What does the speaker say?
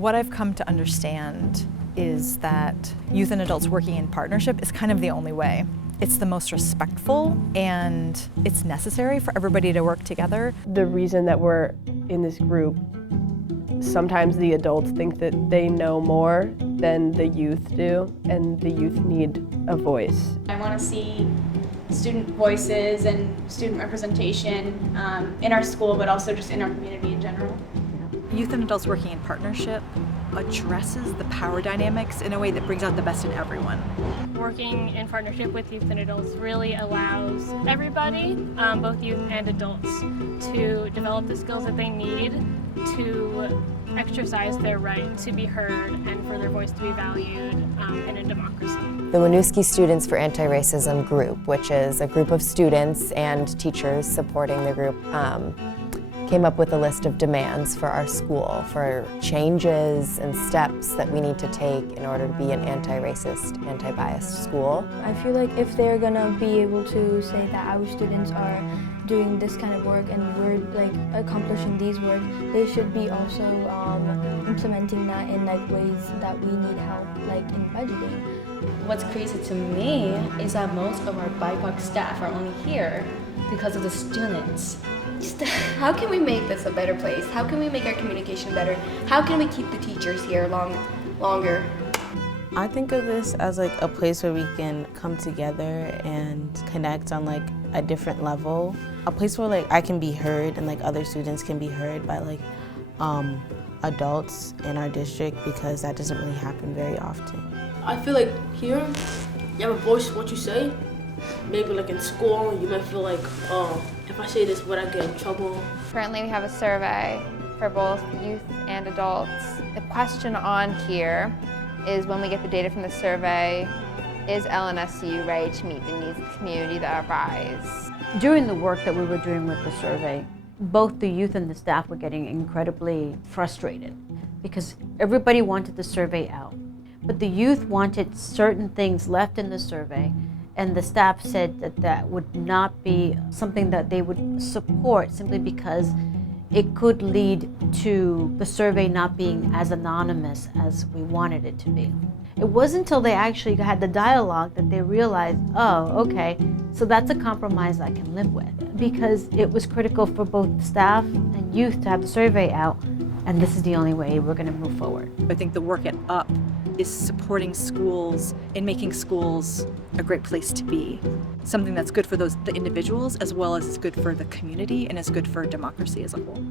What I've come to understand is that youth and adults working in partnership is kind of the only way. It's the most respectful, and it's necessary for everybody to work together. The reason that we're in this group, sometimes the adults think that they know more than the youth do, and the youth need a voice. I want to see student voices and student representation in our school, but also just in our community in general. Youth and adults working in partnership addresses the power dynamics in a way that brings out the best in everyone. Working in partnership with youth and adults really allows everybody, both youth and adults, to develop the skills that they need to exercise their right to be heard and for their voice to be valued in a democracy. The Winooski Students for Anti-Racism group, which is a group of students and teachers supporting the group, came up with a list of demands for our school, for changes and steps that we need to take in order to be an anti-racist, anti-biased school. I feel like if they're gonna be able to say that our students are doing this kind of work and we're like accomplishing these work, they should be also implementing that in like ways that we need help, like in budgeting. What's crazy to me is that most of our BIPOC staff are only here because of the students. How can we make this a better place? How can we make our communication better? How can we keep the teachers here longer? I think of this as like a place where we can come together and connect on like a different level. A place where like I can be heard and like other students can be heard by like adults in our district, because that doesn't really happen very often. I feel like here you have a voice in what you say. Maybe like in school you might feel like, oh, if I say this, would I get in trouble? Currently we have a survey for both youth and adults. The question on here is, when we get the data from the survey, is LNSU ready to meet the needs of the community that arise? During the work that we were doing with the survey, both the youth and the staff were getting incredibly frustrated because everybody wanted the survey out. But the youth wanted certain things left in the survey, and the staff said that that would not be something that they would support, simply because it could lead to the survey not being as anonymous as we wanted it to be. It wasn't until they actually had the dialogue that they realized, oh, okay, so that's a compromise I can live with. Because it was critical for both staff and youth to have the survey out, and this is the only way we're going to move forward. I think the work at UP is supporting schools and making schools a great place to be. Something that's good for the individuals, as well as it's good for the community, and it's good for democracy as a whole.